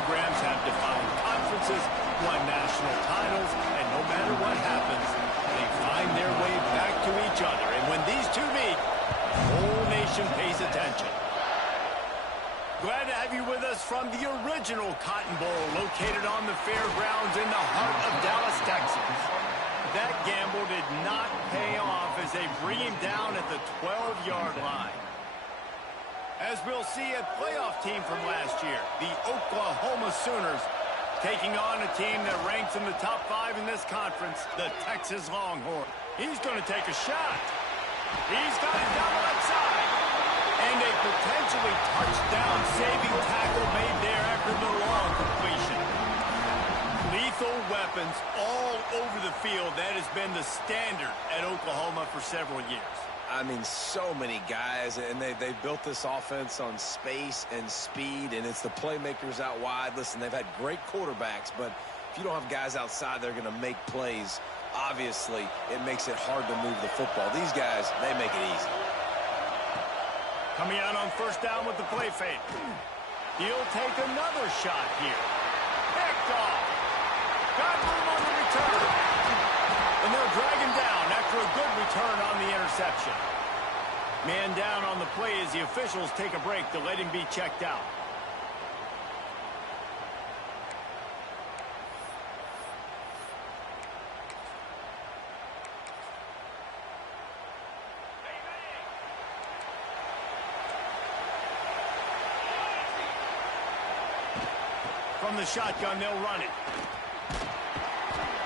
programs have defined conferences, won national titles, and no matter what happens, they find their way back to each other. And when these two meet, the whole nation pays attention. Glad to have you with us from the original Cotton Bowl, located on the fairgrounds in the heart of Dallas, Texas. That gamble did not pay off as they bring him down at the 12-yard line. As we'll see, a playoff team from last year, the Oklahoma Sooners, taking on a team that ranks in the top 5 in this conference, the Texas Longhorns. He's going to take a shot. He's got it down the left side. And a potentially touchdown-saving tackle made there after the long completion. Lethal weapons all over the field. That has been the standard at Oklahoma for several years. I mean, so many guys, and they built this offense on space and speed, and it's the playmakers out wide. Listen, they've had great quarterbacks, but if you don't have guys outside, they're going to make plays. Obviously, it makes it hard to move the football. These guys, they make it easy. Coming out on first down with the play fake. He'll take another shot here. Picked off. Got room on the return. And they'll drag him down after a good return on the interception. Man down on the play as the officials take a break to let him be checked out. From the shotgun, they'll run it.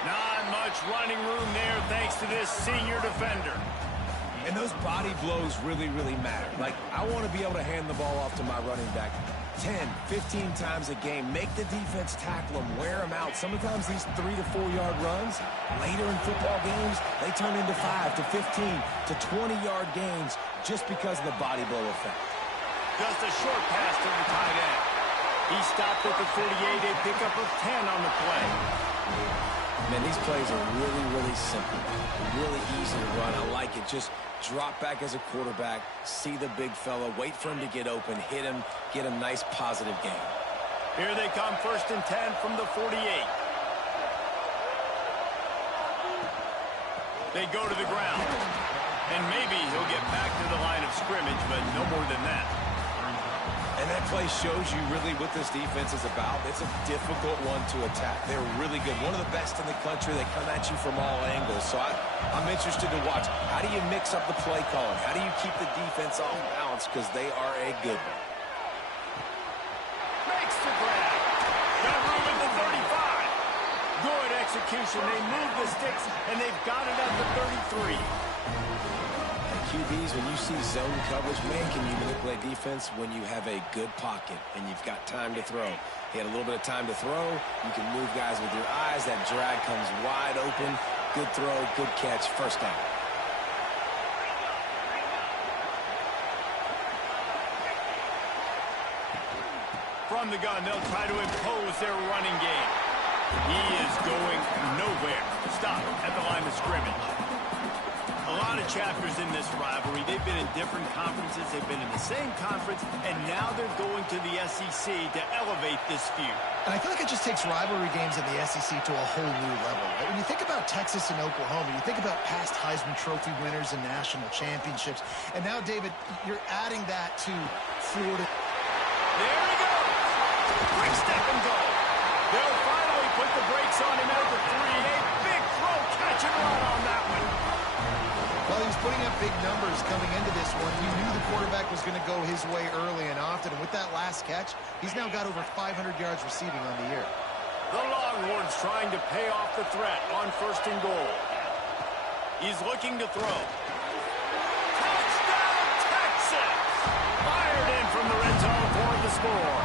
Not much running room there thanks to this senior defender. And those body blows really, really matter. Like, I want to be able to hand the ball off to my running back 10, 15 times a game. Make the defense tackle them, wear them out. Sometimes these 3 to 4 yard runs, later in football games, they turn into 5 to 15 to 20-yard gains just because of the body blow effect. Just a short pass to the tight end. He stopped at the 48, a pickup of 10 on the play. Man, these plays are really, really simple. Really easy to run. I like it. Just drop back as a quarterback, see the big fella, wait for him to get open, hit him, get a nice positive gain. Here they come, 1st and 10 from the 48. They go to the ground. And maybe he'll get back to the line of scrimmage, but no more than that. And that play shows you really what this defense is about. It's a difficult one to attack. They're really good. One of the best in the country. They come at you from all angles. So I'm interested to watch. How do you mix up the play calling? How do you keep the defense off balance? Because they are a good one. Makes the grab. Got room at the 35. Good execution. They move the sticks, and they've got it at the 33. QBs, when you see zone coverage, man, can you manipulate defense when you have a good pocket and you've got time to throw? He had a little bit of time to throw. You can move guys with your eyes. That drag comes wide open. Good throw, good catch, first down. From the gun, they'll try to impose their running game. He is going nowhere. Stop at the line of scrimmage. A lot of chapters in this rivalry. They've been in different conferences. They've been in the same conference, and now they're going to the SEC to elevate this feud. And I feel like it just takes rivalry games in the SEC to a whole new level. Right? When you think about Texas and Oklahoma, you think about past Heisman Trophy winners and national championships. And now, David, you're adding that to Florida. There he goes. Quick step and go. They'll finally put the brakes on him at the 3. A big throw, catch and run on that one. Well, he was putting up big numbers coming into this one. He knew the quarterback was going to go his way early and often. And with that last catch, he's now got over 500 yards receiving on the year. The Longhorns trying to pay off the threat on 1st and goal. He's looking to throw. Touchdown, Texas! Fired in from the red zone for the score.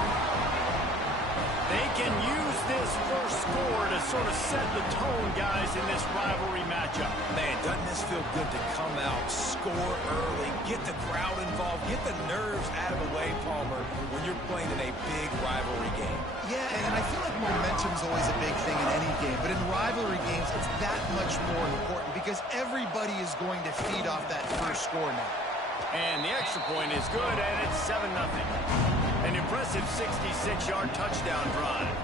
They can use this first score to sort of set the tone, guys, in this rivalry matchup. Man, doesn't this feel good to come out, score early, get the crowd involved, get the nerves out of the way, Palmer, when you're playing in a big rivalry game? Yeah, and I feel like momentum's always a big thing in any game, but in rivalry games, it's that much more important because everybody is going to feed off that first score now. And the extra point is good, and it's 7-0. An impressive 66-yard touchdown drive.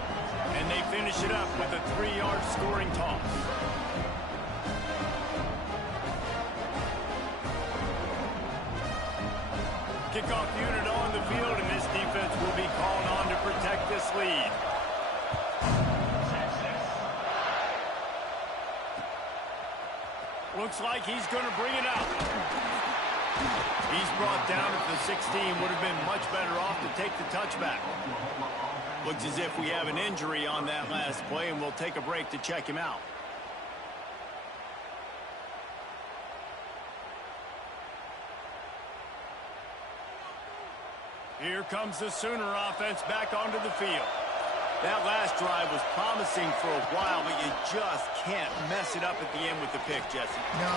And they finish it up with a 3-yard scoring toss. Kickoff unit on the field, and this defense will be called on to protect this lead. Looks like he's going to bring it out. He's brought down at the 16. Would have been much better off to take the touchback. Looks as if we have an injury on that last play, and we'll take a break to check him out. Here comes the Sooner offense back onto the field. That last drive was promising for a while, but you just can't mess it up at the end with the pick, Jesse. No.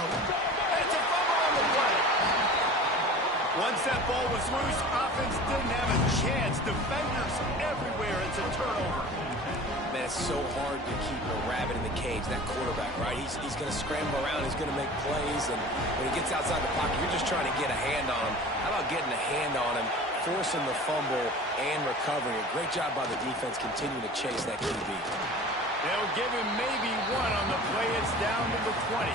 It's a fumble on the play. Once that ball was loose, offense didn't have a chance. Defenders everywhere. It's a turnover. Man, it's so hard to keep a rabbit in the cage, that quarterback, right? He's going to scramble around. He's going to make plays, and when he gets outside the pocket, you're just trying to get a hand on him. How about getting a hand on him, forcing the fumble and recovering? A great job by the defense continuing to chase that QB. They'll give him maybe one on the play. It's down to the 20.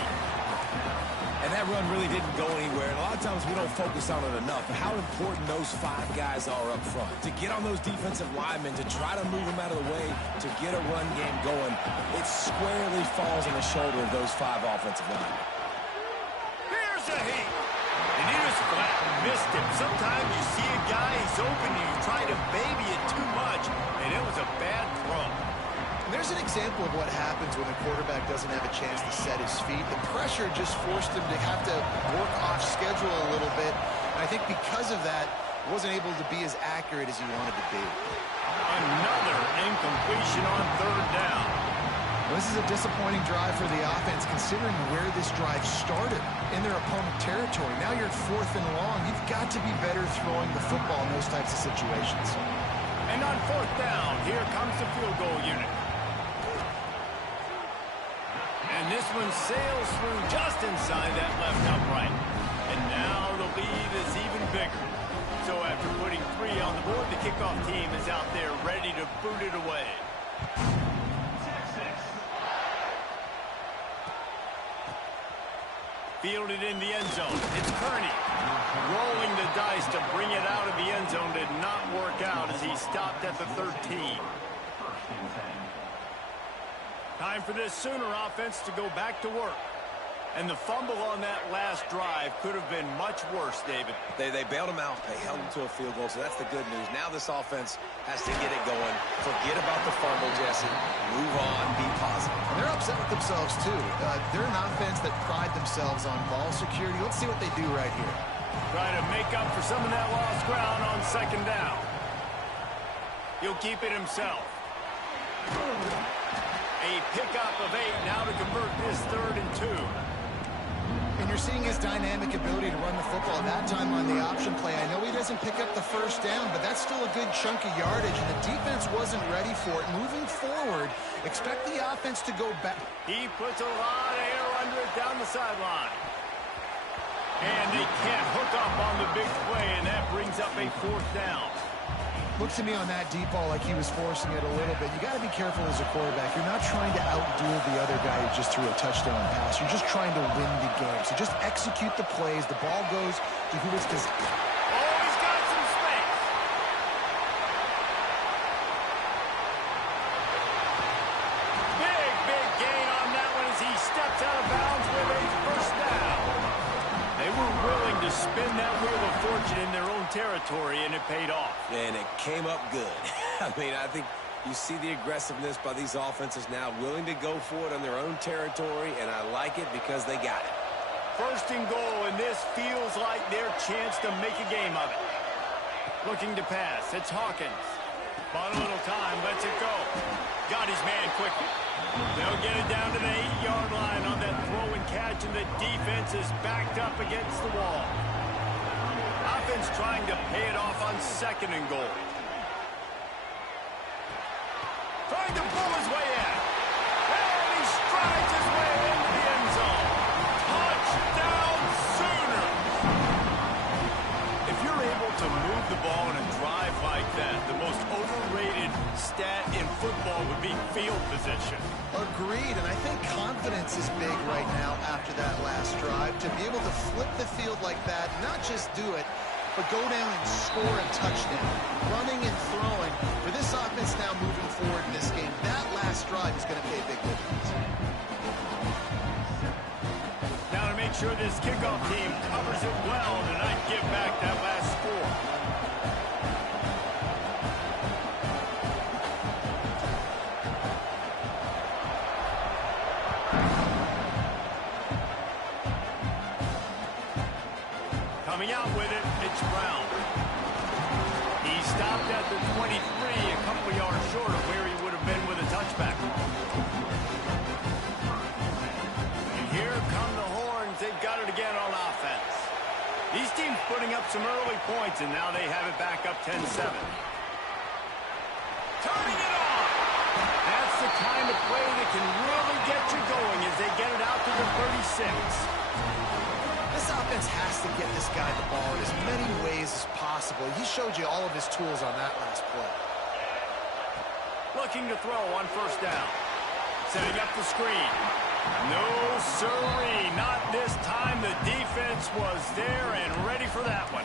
And that run really didn't go anywhere. And a lot of times we don't focus on it enough. But how important those 5 guys are up front. To get on those defensive linemen, to try to move them out of the way, to get a run game going, it squarely falls on the shoulder of those 5 offensive linemen. Here's a heat. And he just flat missed him. Sometimes you see a guy, he's open, and you try to baby it too much, and it was a bad throw. There's an example of what happens when the quarterback doesn't have a chance to set his feet. The pressure just forced him to have to work off schedule a little bit. And I think because of that, wasn't able to be as accurate as he wanted to be. Another incompletion on 3rd down. Well, this is a disappointing drive for the offense, considering where this drive started in their opponent territory. Now you're at 4th and long. You've got to be better throwing the football in those types of situations. And on 4th down, here comes the field goal unit. And this one sails through just inside that left upright. And now the lead is even bigger. So after putting 3 on the board, the kickoff team is out there ready to boot it away. Fielded in the end zone. It's Kearney. Rolling the dice to bring it out of the end zone did not work out as he stopped at the 13. Time for this Sooner offense to go back to work. And the fumble on that last drive could have been much worse, David. They bailed him out. They held him to a field goal, so that's the good news. Now this offense has to get it going. Forget about the fumble, Jesse. Move on. Be positive. And they're upset with themselves, too. They're an offense that pride themselves on ball security. Let's see what they do right here. Try to make up for some of that lost ground on 2nd down. He'll keep it himself. A pickup of 8 now to convert this 3rd and 2. And you're seeing his dynamic ability to run the football. That time on the option play, I know he doesn't pick up the 1st down, but that's still a good chunk of yardage, and the defense wasn't ready for it. Moving forward, expect the offense to go back. He puts a lot of air under it down the sideline. And they can't hook up on the big play, and that brings up a 4th down. Looks to me on that deep ball like he was forcing it a little bit. You got to be careful as a quarterback. You're not trying to outduel the other guy who just threw a touchdown pass. You're just trying to win the game. So just execute the plays. The ball goes to who it's designed. Oh, he's got some space. Big gain on that one as he steps out of bounds with a 1st down. They were willing to spin that wheel of fortune in their own territory, and it paid off. And it came up good. I mean, I think you see the aggressiveness by these offenses now, willing to go for it on their own territory, and I like it because they got it. 1st and goal, and this feels like their chance to make a game of it. Looking to pass. It's Hawkins. Bought a little time. Lets it go. Got his man quickly. They'll get it down to the 8-yard line on that throw and catch, and the defense is backed up against the wall. Offense trying to pay it off on 2nd and goal. Trying to pull his way in. And he strides his way into the end zone. Touchdown, Sooners! ball in a drive like that. The most overrated stat in football would be field position. Agreed, and I think confidence is big right now after that last drive. To be able to flip the field like that, not just do it, but go down and score a touchdown. Running and throwing. For this offense now moving forward in this game, that last drive is going to pay big dividends. Now to make sure this kickoff team covers it well and not give back that last score. Coming out with it, it's Brown. He stopped at the 23, a couple yards short of where he would have been with a touchback. And here come the Horns. They've got it again on offense. These teams putting up some early points, and now they have it back up 10-7. Turning it on! That's the kind of play that can really get you going as they get it out to the 36. This offense has to get this guy the ball in as many ways as possible. He showed you all of his tools on that last play. Looking to throw on first down. Setting up the screen. No, sirree. Not this time. The defense was there and ready for that one.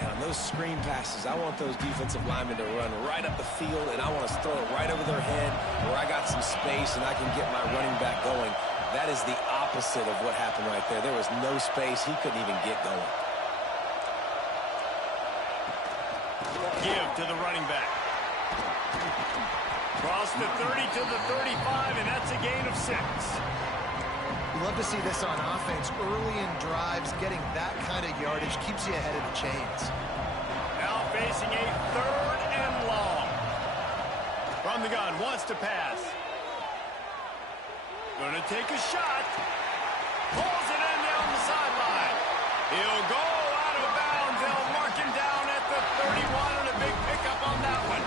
And on those screen passes, I want those defensive linemen to run right up the field, and I want to throw it right over their head where I got some space and I can get my running back going. That is the opposite of what happened right there. There was no space. He couldn't even get going. Give to the running back. Cross the 30 to the 35, and that's a gain of 6. We love to see this on offense. Early in drives, getting that kind of yardage keeps you ahead of the chains. Now facing a 3rd and long. From the gun, wants to pass. Gonna take a shot. Pulls it in down the sideline. He'll go out of bounds. They'll mark him down at the 31, and a big pickup on that one.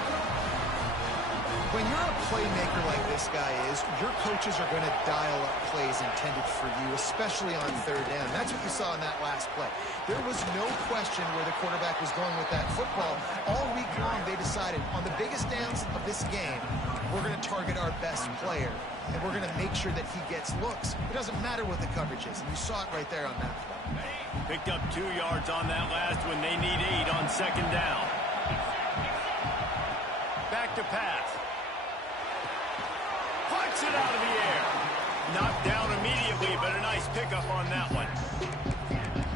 When you're a playmaker like this guy is, your coaches are going to dial up plays intended for you, especially on 3rd down. That's what you saw in that last play. There was no question where the quarterback was going with that football. All week long, they decided on the biggest downs of this game, we're going to target our best player, and we're going to make sure that he gets looks. It doesn't matter what the coverage is, and you saw it right there on that play. Picked up 2 yards on that last when they need 8 on 2nd down. Back to pass. Punts it out of the air. Knocked down immediately, but a nice pickup on that one.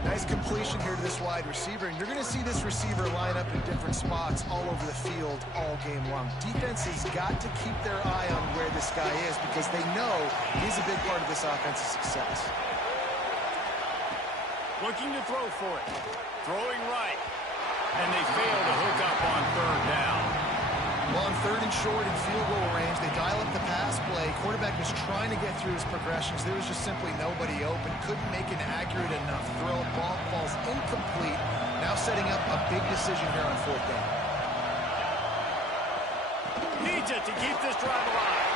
Nice completion here to this wide receiver, and you're going to see this receiver line up in different spots all over the field all game long. Defense has got to keep their eye on where this guy is because they know he's a big part of this offense's success. Looking to throw for it. Throwing right. And they fail to hook up on 3rd down. Well, on 3rd and short in field goal range, they dial up the pass play. Quarterback was trying to get through his progressions. There was just simply nobody open. Couldn't make an accurate enough throw. Ball falls incomplete. Now setting up a big decision here on 4th down. Needs it to keep this drive alive.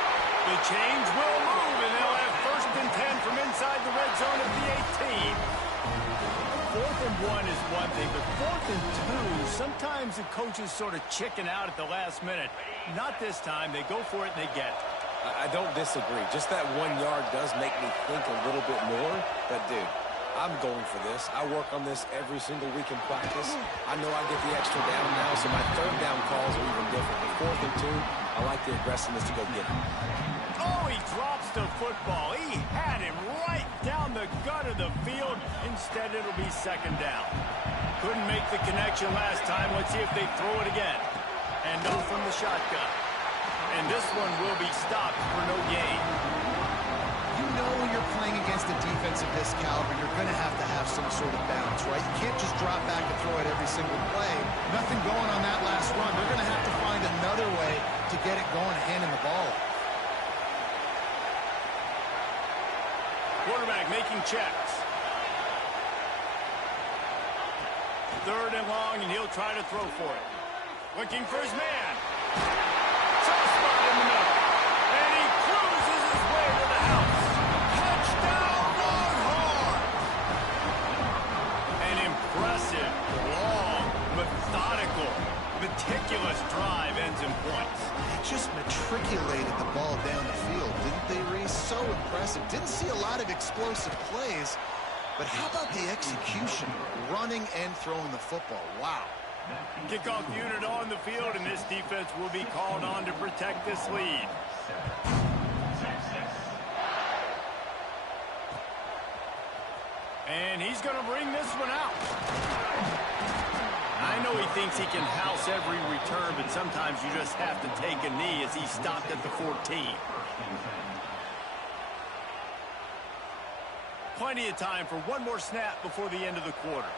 The chains will move, and they'll have 1st and 10 from inside the red zone at the 18. 4th and 1 is one thing, but 4th and 2, sometimes the coaches sort of chicken out at the last minute. Not this time. They go for it and they get it. I don't disagree. Just that 1 yard does make me think a little bit more. But, dude, I'm going for this. I work on this every single week in practice. I know I get the extra down now, so my 3rd down calls are even different. But 4th and 2, I like the aggressiveness to go get it. Oh, he drops the football. He had him right down the gut of the field. Instead, it'll be 2nd down. Couldn't make the connection last time. Let's see if they throw it again. And off from the shotgun. And this one will be stopped for no gain. You know when you're playing against a defense of this caliber, you're going to have some sort of balance, right? You can't just drop back and throw it every single play. Nothing going on that last run. They're going to have to find another way to get it going, handing the ball. Quarterback making checks. 3rd and long, and he'll try to throw for it. Looking for his man. Soft spot in the middle. And he cruises his way to the house. Touchdown, Longhorn! An impressive, long, points. They just matriculated the ball down the field, didn't they, Reese? So impressive. Didn't see a lot of explosive plays, but how about the execution, running and throwing the football? Wow. Kickoff unit on the field, and this defense will be called on to protect this lead. And he's going to bring this one out. I know he thinks he can house every return, but sometimes you just have to take a knee as he stopped at the 14. Plenty of time for one more snap before the end of the quarter.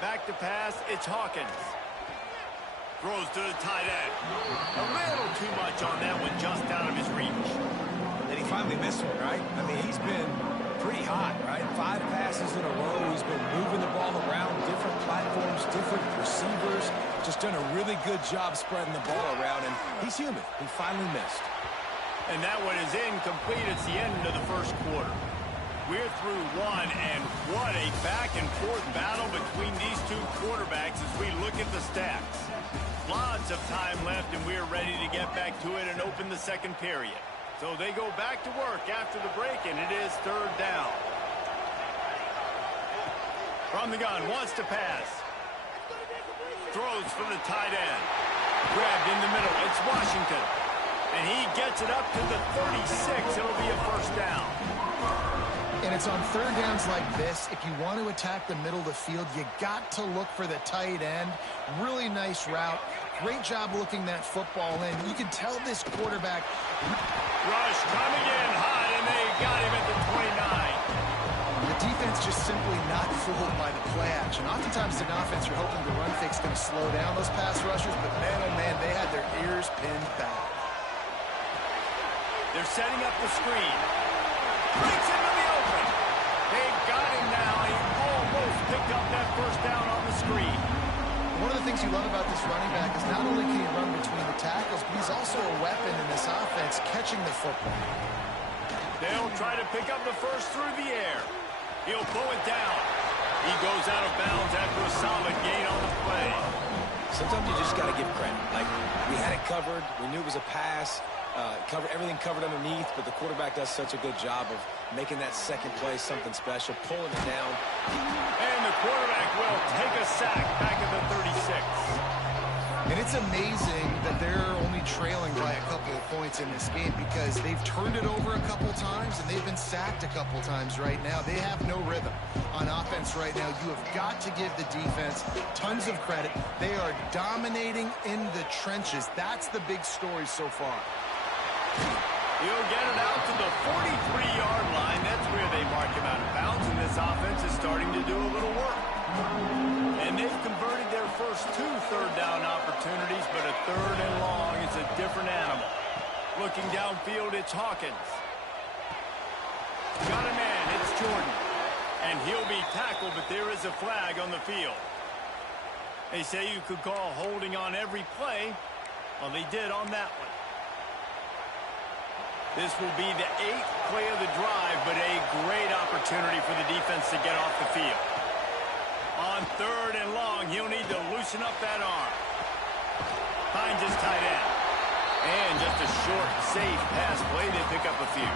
Back to pass, it's Hawkins. Throws to the tight end. A little too much on that one, just out of his reach. And he finally missed one, right? I mean, he's been pretty hot, right? 5 passes in a row. He's been moving the ball around, different platforms, different receivers. Just done a really good job spreading the ball around, and he's human. He finally missed. And that one is incomplete. It's the end of the first quarter. We're through one, and what a back-and-forth battle between these two quarterbacks as we look at the stats. Lots of time left, and we're ready to get back to it and open the second period. So they go back to work after the break, and it is third down. From the gun, wants to pass. Throws for the tight end. Grabbed in the middle. It's Washington. And he gets it up to the 36. It'll be a first down. And it's on third downs like this. If you want to attack the middle of the field, you got to look for the tight end. Really nice route. Great job looking that football in. You can tell this quarterback. Rush coming in high, and they got him at the 29. The defense just simply not fooled by the play action. Oftentimes, an offense, you're hoping the run fake's going to slow down those pass rushers, but man, oh man, they had their ears pinned back. They're setting up the screen. Breaks into the open. They've got him now. He almost picked up that first down on the screen. One of the things you love about this running back is not only can he run between the tackles, but he's also a weapon in this offense, catching the football. They'll try to pick up the first through the air. He'll pull it down. He goes out of bounds after a solid gain on the play. Sometimes you just got to give credit. Like, we had it covered. We knew it was a pass. Everything covered underneath, but the quarterback does such a good job of making that second play something special, pulling it down. And the quarterback will take a sack back at the 36. And it's amazing that they're only trailing by a couple of points in this game because they've turned it over a couple times and they've been sacked a couple times right now. They have no rhythm on offense right now. You have got to give the defense tons of credit. They are dominating in the trenches. That's the big story so far. He'll get it out to the 43-yard line. That's where they mark him out of bounds, and this offense is starting to do a little work. And they've converted their first 2 third-down opportunities, but a third and long is a different animal. Looking downfield, it's Hawkins. Got a man, it's Jordan. And he'll be tackled, but there is a flag on the field. They say you could call holding on every play. Well, they did on that one. This will be the 8th play of the drive, but a great opportunity for the defense to get off the field. On third and long, he'll need to loosen up that arm. Finds his tight end. And just a short, safe pass play. They pick up a few.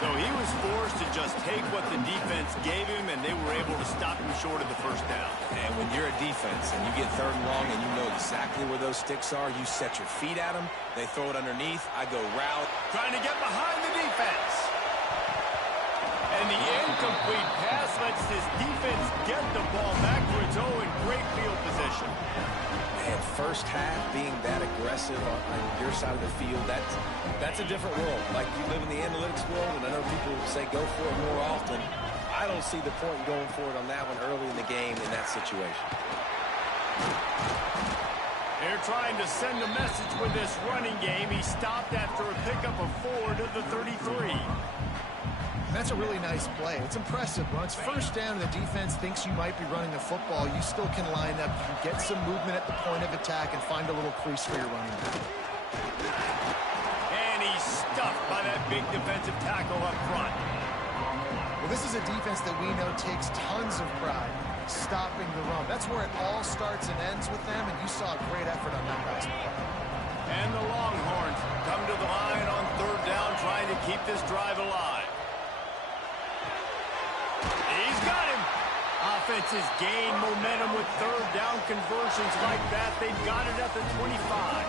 So he was forced to just take what the defense gave him, and they were able to stop him short of the first down. And when you're a defense and you get third and long and you know exactly where those sticks are, you set your feet at them, they throw it underneath, I go route. Trying to get behind the defense. And the incomplete pass lets this defense get the ball back to its own great field position. And first half being that aggressive on your side of the field, that's a different world. Like, you live in the analytics world, and I know people say go for it more often. I don't see the point in going for it on that one early in the game in that situation. They're trying to send a message with this running game. He stopped after a pickup of 4 to the 33. That's a really nice play. It's impressive. When it's first down and the defense thinks you might be running the football, you still can line up. You can get some movement at the point of attack and find a little crease for your running back. And he's stuffed by that big defensive tackle up front. Well, this is a defense that we know takes tons of pride. stopping the run. That's where it all starts and ends with them, and you saw a great effort on that guy's part. And the Longhorns come to the line on third down, trying to keep this drive alive. He's got him. Offenses gain momentum with third down conversions like that. They've got it at the 25.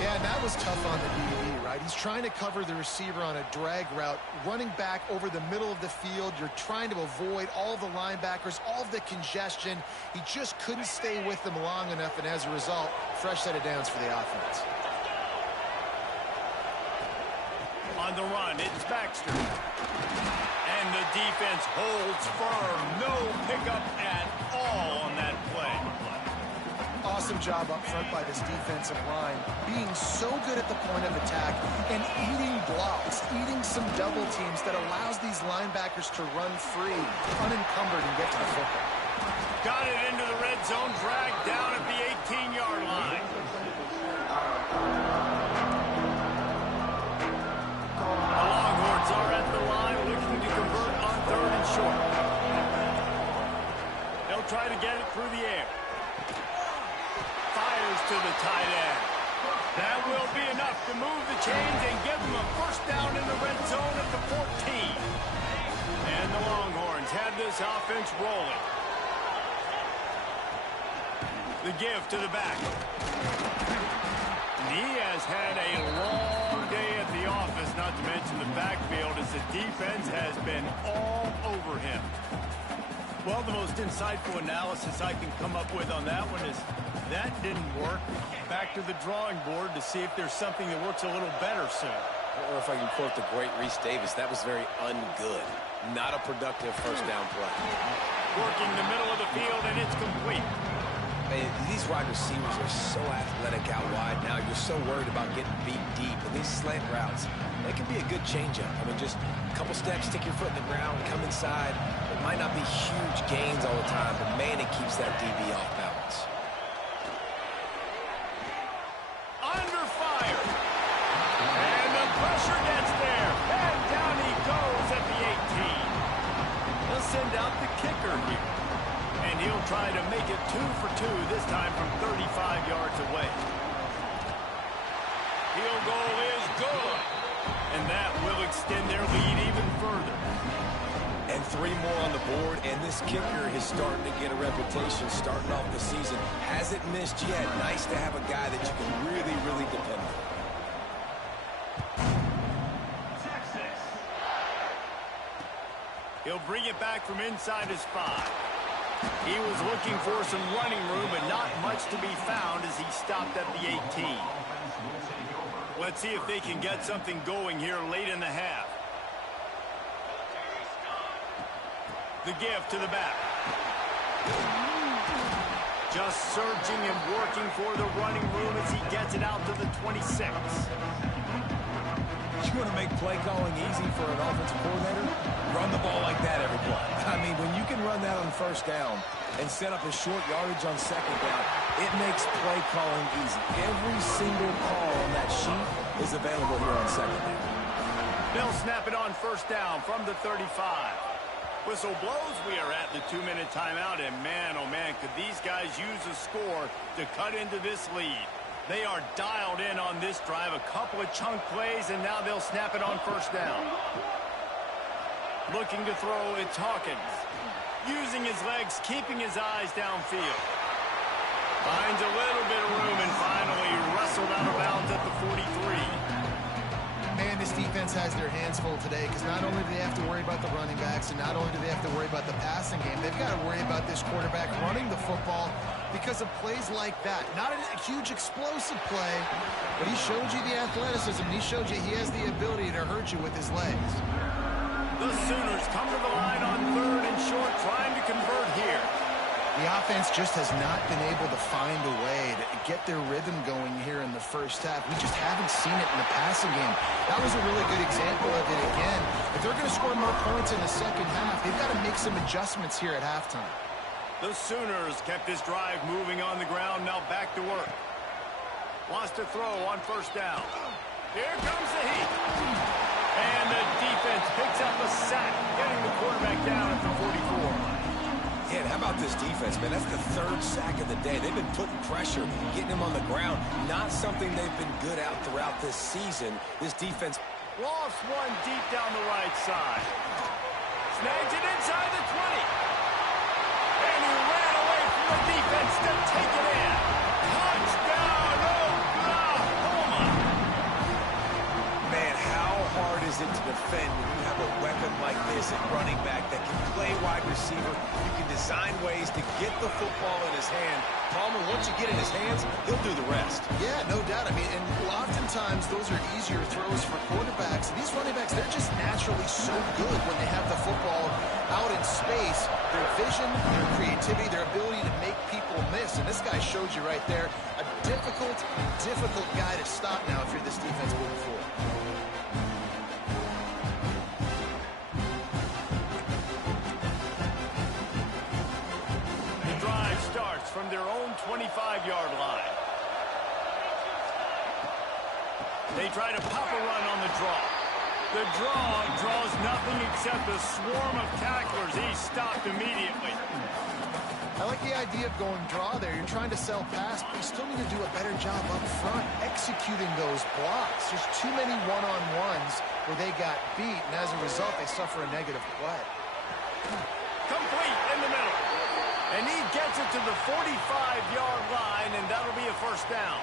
Yeah, and that was tough on the DB, right? He's trying to cover the receiver on a drag route, running back over the middle of the field. You're trying to avoid all the linebackers, all of the congestion. He just couldn't stay with them long enough, and as a result, fresh set of downs for the offense. On the run, it's Baxter. And the defense holds firm. No pickup at all on that play. Awesome job up front by this defensive line, being so good at the point of attack and eating blocks, eating some double teams that allows these linebackers to run free, unencumbered, and get to the football. Got it into the red zone, dragged down at the 18-yard line. The Longhorns are at the line looking to convert on third and short. They'll try to get it through the air. Fires to the tight end. That will be enough to move the chains and give them a first down in the red zone at the 14. And the Longhorns have this offense rolling. The give to the back. And he has had a long day at the office, not to mention the backfield, as the defense has been all over him. Well, the most insightful analysis I can come up with on that one is that didn't work. Back to the drawing board to see if there's something that works a little better soon. Or if I can quote the great Reese Davis, that was very ungood. Not a productive first down play. Working the middle of the field, and it's complete. Man, these wide receivers are so athletic out wide now. You're so worried about getting beat deep. And these slant routes, they can be a good changeup. I mean, just a couple steps, stick your foot in the ground, come inside. It might not be huge gains all the time, but man, it keeps that DB off balance. Under fire. And the pressure gets there. And down he goes at the 18. They'll send out the kicker here. And he'll try to make it 2 for 2, this time from 35 yards away. Field goal is good. And that will extend their lead even further. And 3 more on the board, and this kicker is starting to get a reputation starting off the season. Hasn't missed yet. Nice to have a guy that you can really, really depend on. He'll bring it back from inside his 5. He was looking for some running room, but not much to be found as he stopped at the 18. Let's see if they can get something going here late in the half. The give to the back. Just surging and working for the running room as he gets it out to the 26. You want to make play calling easy for an offensive coordinator? Run the ball like that every play. I mean, when you can run that on first down and set up a short yardage on second down, it makes play calling easy. Every single call on that sheet is available here on second down. They'll snap it on first down from the 35. Whistle blows. We are at the 2-minute timeout, and man, oh man, could these guys use a score to cut into this lead. They are dialed in on this drive, a couple of chunk plays, and now they'll snap it on first down. Looking to throw, it's Hawkins. Using his legs, keeping his eyes downfield. Finds a little bit of room and finally wrestled out of bounds at the 43. Man, this defense has their hands full today because not only do they have to worry about the running backs and not only do they have to worry about the passing game, they've got to worry about this quarterback running the football because of plays like that. Not a huge explosive play, but he showed you the athleticism. He showed you he has the ability to hurt you with his legs. The Sooners come to the line on third and short, trying to convert here. The offense just has not been able to find a way to get their rhythm going here in the first half. We just haven't seen it in the passing game. That was a really good example of it again. If they're going to score more points in the second half, they've got to make some adjustments here at halftime. The Sooners kept this drive moving on the ground, now back to work. Wants to throw on first down. Here comes the heat. And the defense picks up a sack, getting the quarterback down at the 44. Yeah, and how about this defense, man? That's the third sack of the day. They've been putting pressure, getting him on the ground. Not something they've been good at throughout this season. This defense lost one deep down the right side. Snags it inside the 20. And he ran away from the defense to take it in. Touchdown, Oklahoma! Man, how hard is it to defend when you have a weapon like this at running back that can play wide receiver? You can design ways to get the football in his hand. Palmer, once you get in his hands, he'll do the rest. Yeah, no doubt. I mean, and oftentimes those are easier throws for quarterbacks. And these running backs, they're just naturally so good when they have the football out in space. Their vision, their creativity, their ability to make people miss. And this guy showed you right there, a difficult guy to stop now if you're this defense moving forward. From their own 25-yard line. They try to pop a run on the draw. The draw draws nothing except a swarm of tacklers. He's stopped immediately. I like the idea of going draw there. You're trying to sell pass, but you still need to do a better job up front executing those blocks. There's too many one-on-ones where they got beat, and as a result, they suffer a negative play. Complete in the middle. And he gets it to the 45-yard line, and that'll be a first down.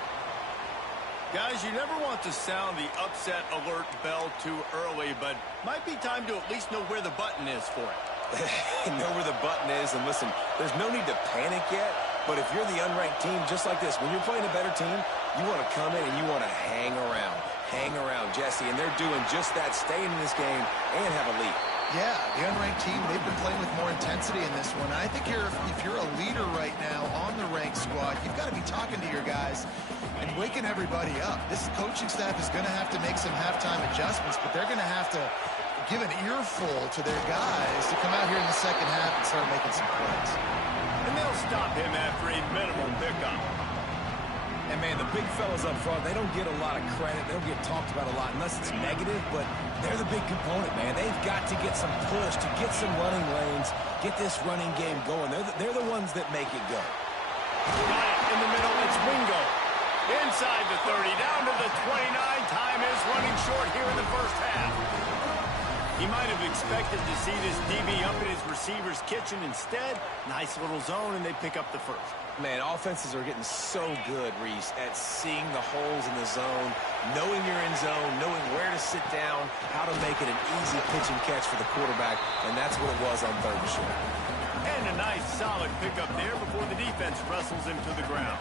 Guys, you never want to sound the upset alert bell too early, but might be time to at least know where the button is for it. Know where the button is, and listen, there's no need to panic yet, but if you're the unranked team, just like this, when you're playing a better team, you want to come in and you want to hang around. Hang around, Jesse, and they're doing just that, staying in this game and have a lead. Yeah, the unranked team, they've been playing with more intensity in this one. I think if you're a leader right now on the ranked squad, you've got to be talking to your guys and waking everybody up. This coaching staff is going to have to make some halftime adjustments, but they're going to have to give an earful to their guys to come out here in the second half and start making some plays. And they'll stop him after a minimal pickup. And, man, the big fellas up front, they don't get a lot of credit. They don't get talked about a lot unless it's negative, but they're the big component, man. They've got to get some push, to get some running lanes, get this running game going. They're the ones that make it go. Got it in the middle. It's Wingo. Inside the 30, down to the 29. Time is running short here in the first half. He might have expected to see this DB up in his receiver's kitchen. Instead, nice little zone, and they pick up the first. Man, offenses are getting so good, Reese, at seeing the holes in the zone, knowing you're in zone, knowing where to sit down, how to make it an easy pitch and catch for the quarterback, and that's what it was on third and short. And a nice, solid pickup there before the defense wrestles him to the ground.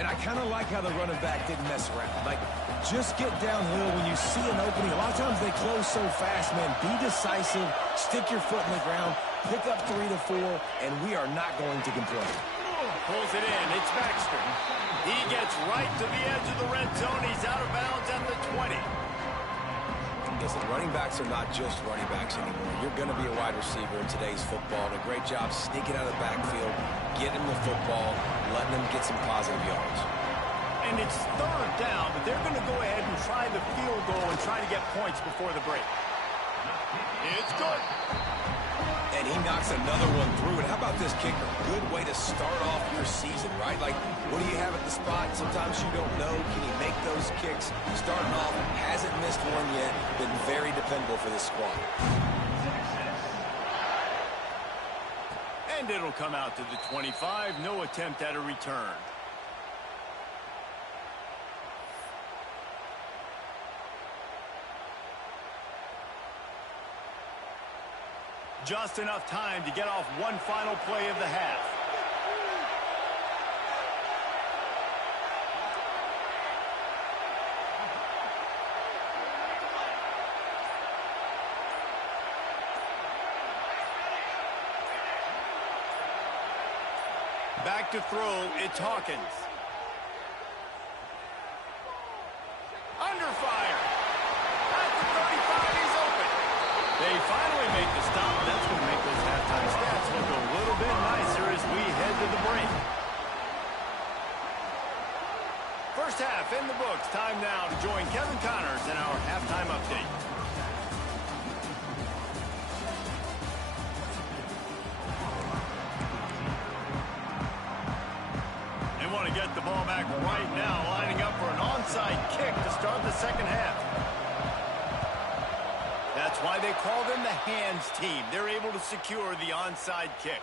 And I kind of like how the running back didn't mess around. Like, just get downhill when you see an opening. A lot of times they close so fast, man. Be decisive, stick your foot in the ground, pick up 3 to 4, and we are not going to complain. Pulls it in. It's Baxter. He gets right to the edge of the red zone. He's out of bounds at the 20. Listen, running backs are not just running backs anymore. You're going to be a wide receiver in today's football. And a great job sneaking out of the backfield, getting the football, letting them get some positive yards. And it's third down, but they're going to go ahead and try the field goal and try to get points before the break. It's good. And he knocks another one through. And how about this kicker? Good way to start off your season, right? Like, what do you have at the spot? Sometimes you don't know. Can he make those kicks? Starting off, hasn't missed one yet. Been very dependable for this squad. And it'll come out to the 25. No attempt at a return. Just enough time to get off one final play of the half. Back to throw, it's Hawkins. Under fire. At the 35, he's open. They finally make the stop. That's going to make those halftime stats look a little bit nicer as we head to the break. First half in the books. Time now to join Kevin Connors in our halftime update. They want to get the ball back right now, lining up for an onside kick to start the second half. That's why they call them the hands team. They're able to secure the onside kick.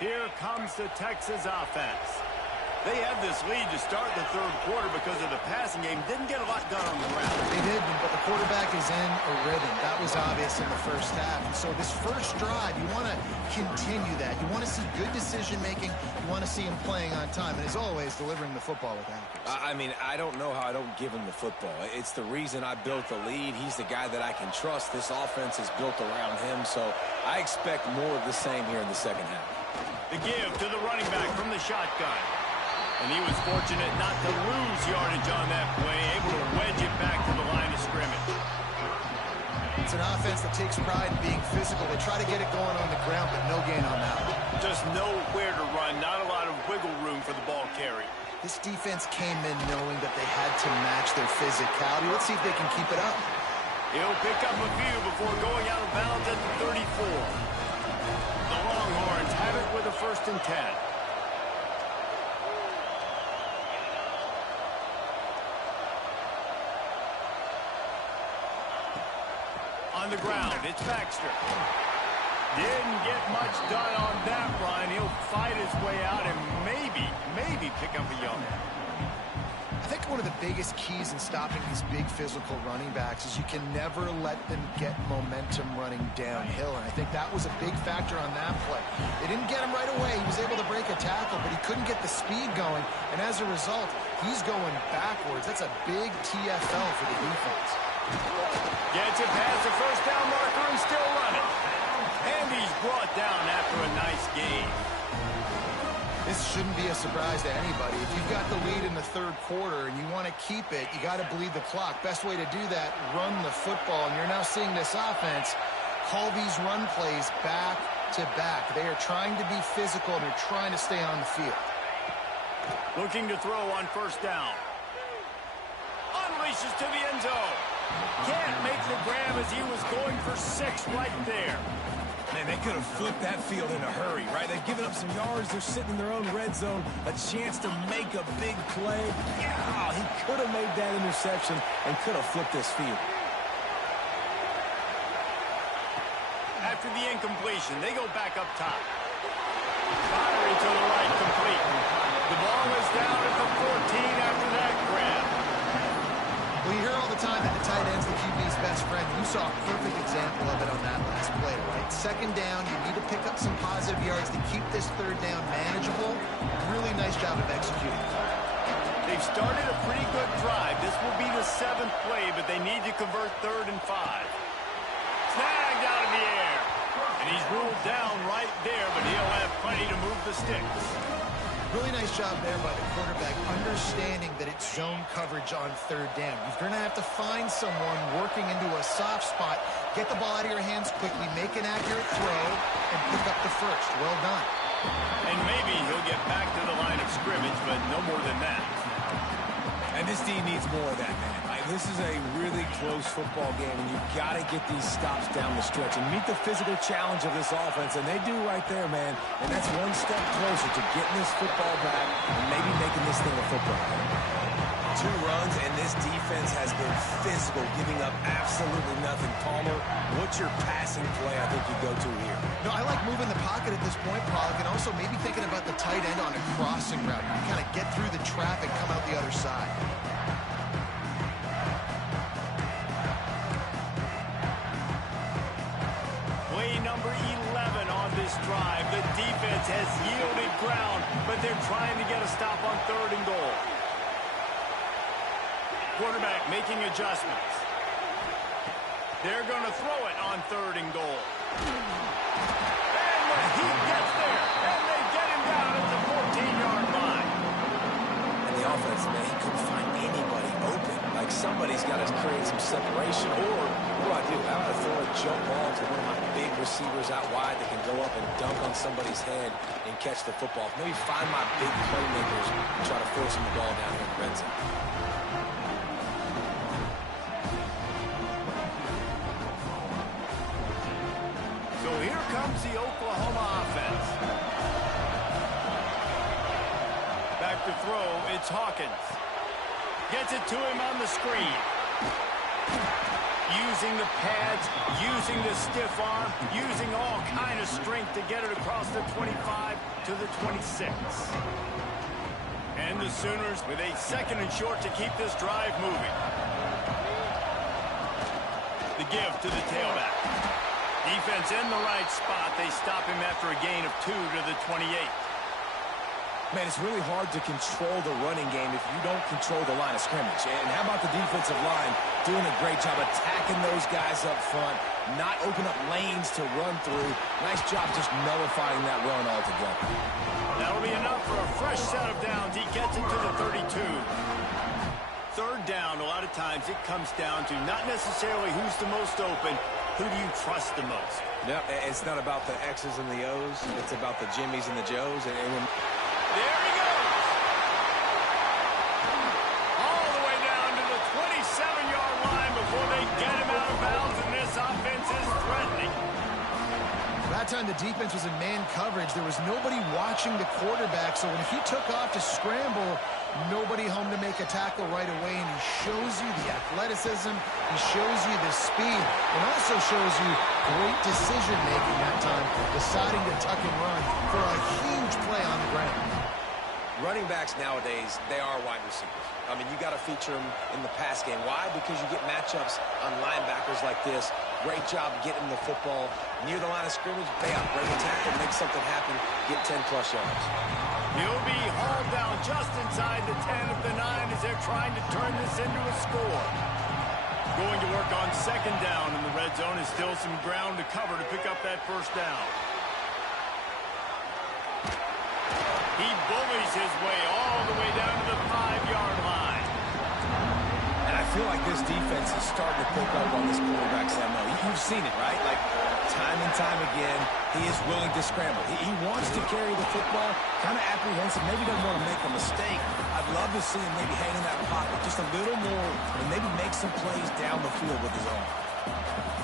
Here comes the Texas offense. They had this lead to start the third quarter because of the passing game. Didn't get a lot done on the ground. They didn't, but the quarterback is in a rhythm. That was obvious in the first half. And so this first drive, you want to continue that. You want to see good decision-making. You want to see him playing on time. And as always, delivering the football with accuracy. I mean, I don't know how I don't give him the football. It's the reason I built the lead. He's the guy that I can trust. This offense is built around him. So I expect more of the same here in the second half. The give to the running back from the shotgun. And he was fortunate not to lose yardage on that play, able to wedge it back to the line of scrimmage. It's an offense that takes pride in being physical. They try to get it going on the ground, but no gain on that one. Just nowhere to run, not a lot of wiggle room for the ball carrier. This defense came in knowing that they had to match their physicality. Let's see if they can keep it up. He'll pick up a few before going out of bounds at the 34. The Longhorns have it with a 1st and 10. On the ground, it's Baxter. Didn't get much done on that run. He'll fight his way out and maybe pick up a yard. I think one of the biggest keys in stopping these big physical running backs is you can never let them get momentum running downhill. And I think that was a big factor on that play. They didn't get him right away. He was able to break a tackle, but he couldn't get the speed going. And as a result, he's going backwards. That's a big TFL for the defense. Gets it past the first down marker and still running. And he's brought down after a nice game. This shouldn't be a surprise to anybody. If you've got the lead in the third quarter and you want to keep it, you got to bleed the clock. Best way to do that, run the football. And you're now seeing this offense call these run plays back to back. They are trying to be physical and they're trying to stay on the field. Looking to throw on 1st down. Unleashes to the end zone. Can't make the grab as he was going for 6 right there. Man, they could have flipped that field in a hurry, right? They've given up some yards. They're sitting in their own red zone. A chance to make a big play. Yeah, he could have made that interception and could have flipped this field. After the incompletion, they go back up top. Fiery to the right, complete. The ball is down at the 14 after that grab. Well, you hear all the time that the tight end's the QB's best friend. You saw a perfect example of it on that last play, right? 2nd down, you need to pick up some positive yards to keep this 3rd down manageable. Really nice job of executing. They've started a pretty good drive. This will be the 7th play, but they need to convert 3rd and 5. Snagged out of the air. And he's ruled down right there, but he'll have plenty to move the sticks. Really nice job there by the quarterback, understanding that it's zone coverage on 3rd down. You're going to have to find someone working into a soft spot, get the ball out of your hands quickly, make an accurate throw, and pick up the 1st. Well done. And maybe he'll get back to the line of scrimmage, but no more than that. And this team needs more of that, man. This is a really close football game, and you've got to get these stops down the stretch and meet the physical challenge of this offense, and they do right there, man. And that's one step closer to getting this football back and maybe making this thing a football game. 2 runs, and this defense has been physical, giving up absolutely nothing. Palmer, what's your passing play I think you go to here? No, I like moving the pocket at this point, Pollock, and also maybe thinking about the tight end on a crossing route. You kind of get through the traffic, come out the other side. Number 11 on this drive. The defense has yielded ground, but they're trying to get a stop on 3rd and goal. Quarterback making adjustments. They're going to throw it on 3rd and goal. And when he gets there, and they get him down at the 14-yard line. And the offense, man, he couldn't find anybody open. Like somebody's got to create some separation, or what do I do? I'm going to throw a jump ball to one of my big receivers out wide that can go up and dunk on somebody's head and catch the football. Maybe find my big playmakers and try to force them the ball down here in the red zone. So here comes comes the Oklahoma offense. Back to throw, it's Hawkins. Gets it to him on the screen. Using the pads, using the stiff arm, using all kind of strength to get it across the 25 to the 26. And the Sooners with a 2nd and short to keep this drive moving. The give to the tailback. Defense in the right spot. They stop him after a gain of 2 to the 28. Man, it's really hard to control the running game if you don't control the line of scrimmage. And how about the defensive line doing a great job attacking those guys up front, not open up lanes to run through. Nice job just nullifying that run altogether. That'll be enough for a fresh set of downs. He gets it to the 32. 3rd down, a lot of times it comes down to not necessarily who's the most open, who do you trust the most? Yep, it's not about the X's and the O's. It's about the Jimmies and the Joes. And there he goes. All the way down to the 27-yard line before they get him out of bounds, and this offense is threatening. That time the defense was in man coverage. There was nobody watching the quarterback, so when he took off to scramble, nobody home to make a tackle right away, and he shows you the athleticism, he shows you the speed, and also shows you great decision-making that time, deciding to tuck and run for a huge play on the ground. running backs nowadays, they are wide receivers. I mean, you got to feature them in the pass game. Why? Because you get matchups on linebackers like this. Great job getting the football near the line of scrimmage. Bam, break a tackle, make something happen, get 10-plus yards. He'll be hauled down just inside the 10 of the 9 as they're trying to turn this into a score. Going to work on second down in the red zone is still some ground to cover to pick up that first down. He bullies his way all the way down to the 5-yard line. And I feel like this defense is starting to pick up on this quarterback's MO. You've seen it, right? Like, time and time again, he is willing to scramble. He wants to carry the football, kind of apprehensive, maybe doesn't want to make a mistake. I'd love to see him maybe hang in that pocket just a little more and maybe make some plays down the field with his arm.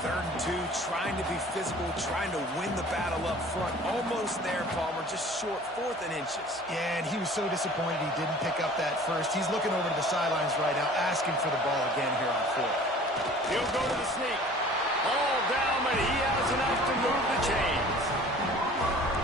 3rd and 2, trying to be physical, trying to win the battle up front. Almost there, Palmer, just short, 4th and inches. Yeah, and he was so disappointed he didn't pick up that first. He's looking over to the sidelines right now, asking for the ball again here on 4th. He'll go to the sneak. All down, but he has enough to move the chains.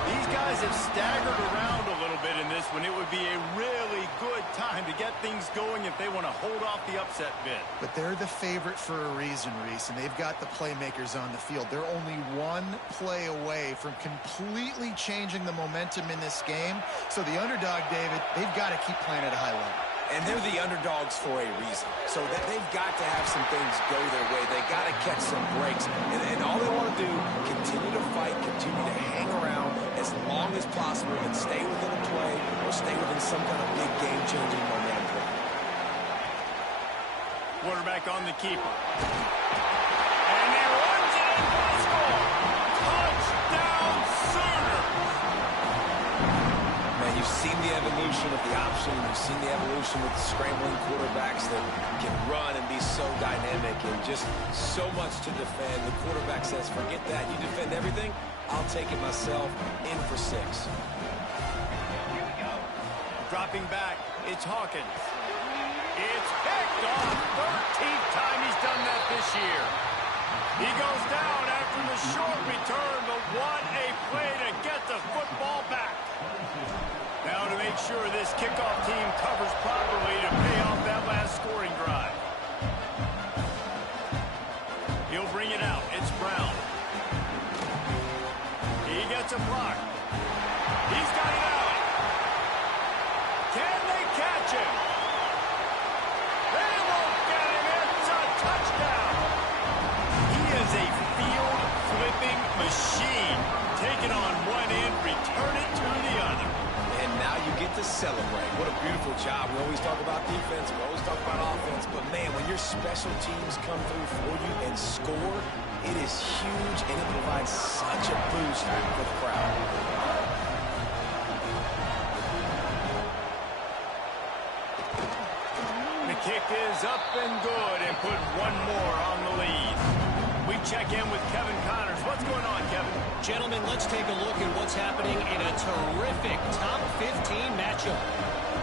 These guys have staggered around a little bit in this one. It would be a really good time to get things going if they want to hold off the upset bid. But they're the favorite for a reason, Reese, and they've got the playmakers on the field. They're only one play away from completely changing the momentum in this game. So the underdog, David, they've got to keep playing at a high level. And they're the underdogs for a reason. So that they've got to have some things go their way. They got to catch some breaks. And all they want to do, continue to fight, continue to hang around as long as possible and stay within a play or stay within some kind of big game-changing momentum. Quarterback on the keeper. And he runs it in for the score. Touchdown, Sooners! Man, you've seen the evolution of the option. You've seen the evolution with the scrambling quarterbacks that can run and be so dynamic and just so much to defend. The quarterback says, forget that. You defend everything, I'll take it myself. In for 6. Here we go. Dropping back, it's Hawkins. It's picked off. 13th time he's done that this year. He goes down after the short return, but what a play to get the football back. Now to make sure this kickoff team covers properly to pay off that last scoring drive. He'll bring it out. It's Brown. He gets a block. He's got it out. Can they catch him? They won't get him. It's a touchdown. He is a field-flipping machine. Take it on one end, return it to the other. And now you get to celebrate. What a beautiful job. We always talk about defense. We always talk about offense. But, man, when your special teams come through for you and score, it is huge, and it provides such a boost for the crowd. The kick is up and good and put one more on the lead. We check in with Kevin Connors. What's going on, Kevin? Gentlemen, let's take a look at what's happening in a terrific top 15 matchup.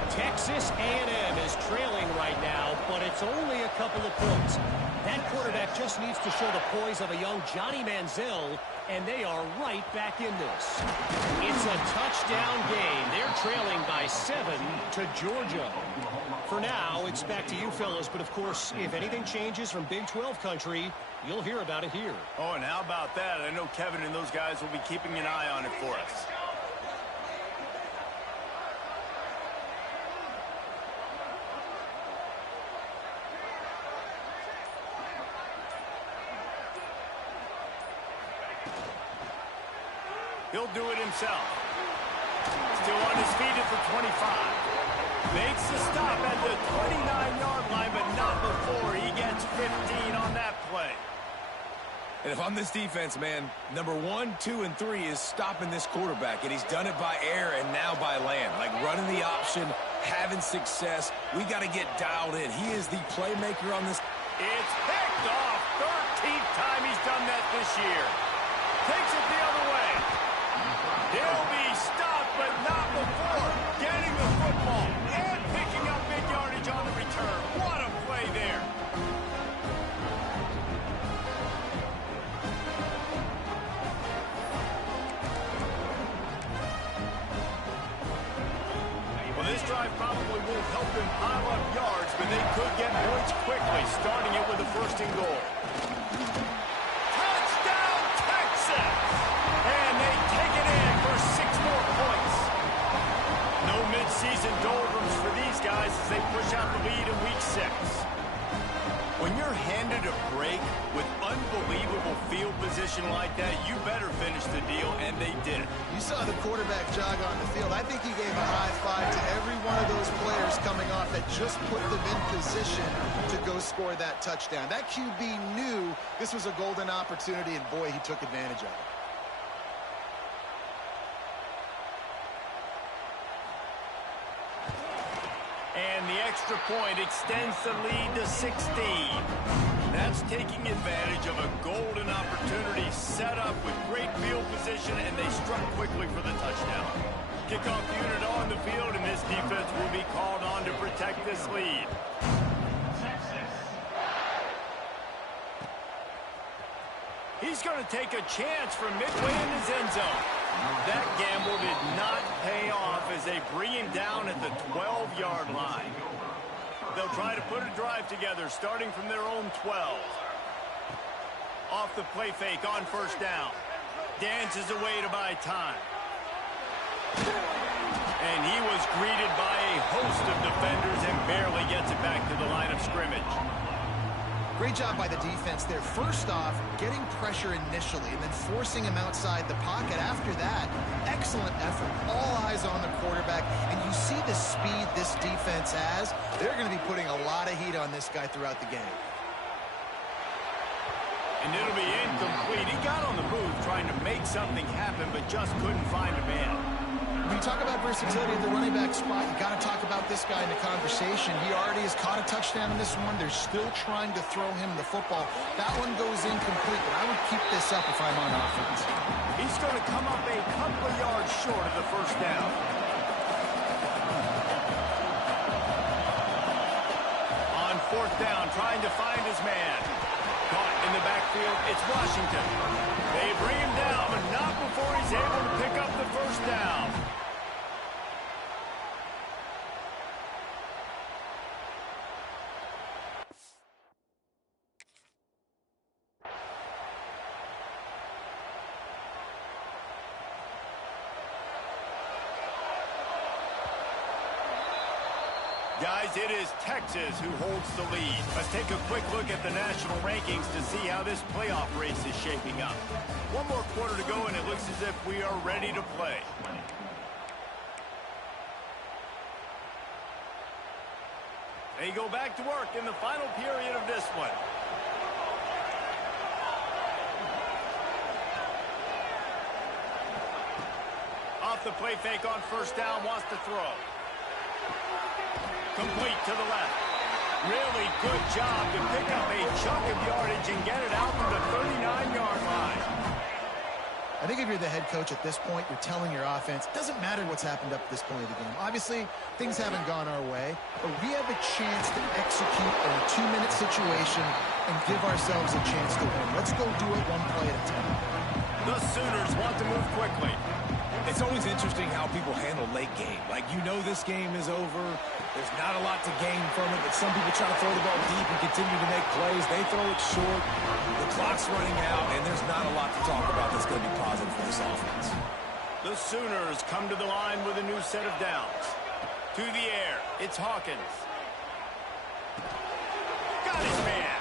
Texas A&M is trailing right now, but it's only a couple of points. That quarterback just needs to show the poise of a young Johnny Manziel, and they are right back in this. It's a touchdown game. They're trailing by 7 to Georgia. For now, it's back to you fellas, but of course, if anything changes from Big 12 country, you'll hear about it here. Oh, and how about that? I know Kevin and those guys will be keeping an eye on it for us. He'll do it himself. Still on his feet at the 25. Makes the stop at the 29-yard line, but not before he gets 15 on that play. And if I'm this defense, man, number 1, 2, and 3 is stopping this quarterback, and he's done it by air and now by land. Like running the option, having success. We got to get dialed in. He is the playmaker on this. It's picked off. 13th time he's done that this year. Takes it the other way. He'll be stopped, but not before getting the football and picking up big yardage on the return. What a play there. Well, this drive probably won't help them pile up yards, but they could get points quickly, starting it with a 1st and goal. Touchdown, Texas! And they take it in for 6 more points. No mid-season doldrums for these guys as they push out the lead in week 6. When you're handed a break with unbelievable field position like that, you better finish the deal, and they did it. You saw the quarterback jog on the field. I think he gave a high five to every one of those players coming off that just put them in position to go score that touchdown. That QB knew this was a golden opportunity, and boy, he took advantage of it. And the extra point extends the lead to 16. That's taking advantage of a golden opportunity set up with great field position, and they struck quickly for the touchdown. Kickoff unit on the field, and this defense will be called on to protect this lead. He's going to take a chance from midway in his end zone. That gamble did not pay off as they bring him down at the 12-yard line. They'll try to put a drive together, starting from their own 12. Off the play fake on 1st down. Dances away to buy time. And he was greeted by a host of defenders and barely gets it back to the line of scrimmage. Great job by the defense there. First off, getting pressure initially and then forcing him outside the pocket. After that, excellent effort. All eyes on the quarterback. And you see the speed this defense has. They're going to be putting a lot of heat on this guy throughout the game. And it'll be incomplete. He got on the move trying to make something happen, but just couldn't find a man. When you talk about versatility at the running back spot, you got to talk about this guy in the conversation. He already has caught a touchdown in this one. They're still trying to throw him the football. That one goes incomplete, but I would keep this up if I'm on offense. He's going to come up a couple of yards short of the 1st down. On 4th down, trying to find his man. Caught in the backfield, it's Washington. They bring him down, but not before he's able to pick up the 1st down. Guys, it is Texas who holds the lead. Let's take a quick look at the national rankings to see how this playoff race is shaping up. One more quarter to go, and it looks as if we are ready to play. They go back to work in the final period of this one. Off the play fake on 1st down, wants to throw. Complete to the left. Really good job to pick up a chunk of yardage and get it out to the 39-yard line. I think if you're the head coach at this point, you're telling your offense, it doesn't matter what's happened up to this point of the game. Obviously, things haven't gone our way, but we have a chance to execute in a 2-minute situation and give ourselves a chance to win. Let's go do it one play at a time. The Sooners want to move quickly. It's always interesting how people handle late game. Like, you know this game is over. There's not a lot to gain from it, but some people try to throw the ball deep and continue to make plays. They throw it short. The clock's running out, and there's not a lot to talk about that's going to be positive for this offense. The Sooners come to the line with a new set of downs. To the air, it's Hawkins. Got his man.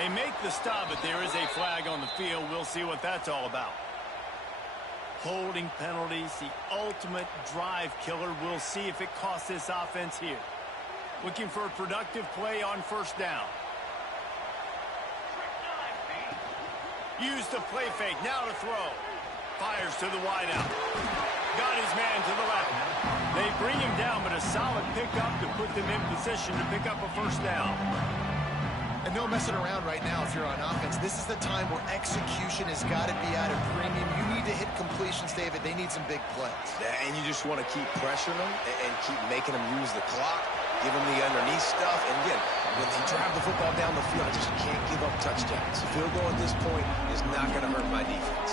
They make the stop, but there is a flag on the field. We'll see what that's all about. Holding penalties, the ultimate drive killer. We'll see if it costs this offense here. Looking for a productive play on first down. Use the play fake, now to throw. Fires to the wideout. Got his man to the left. They bring him down, but a solid pickup to put them in position to pick up a first down. And no messing around right now if you're on offense. This is the time where execution has got to be at a premium. You need to hit completions, David. They need some big plays. Yeah, and you just want to keep pressuring them and keep making them use the clock, give them the underneath stuff. And again, when they drive the football down the field, I just can't give up touchdowns. The field goal at this point is not going to hurt my defense.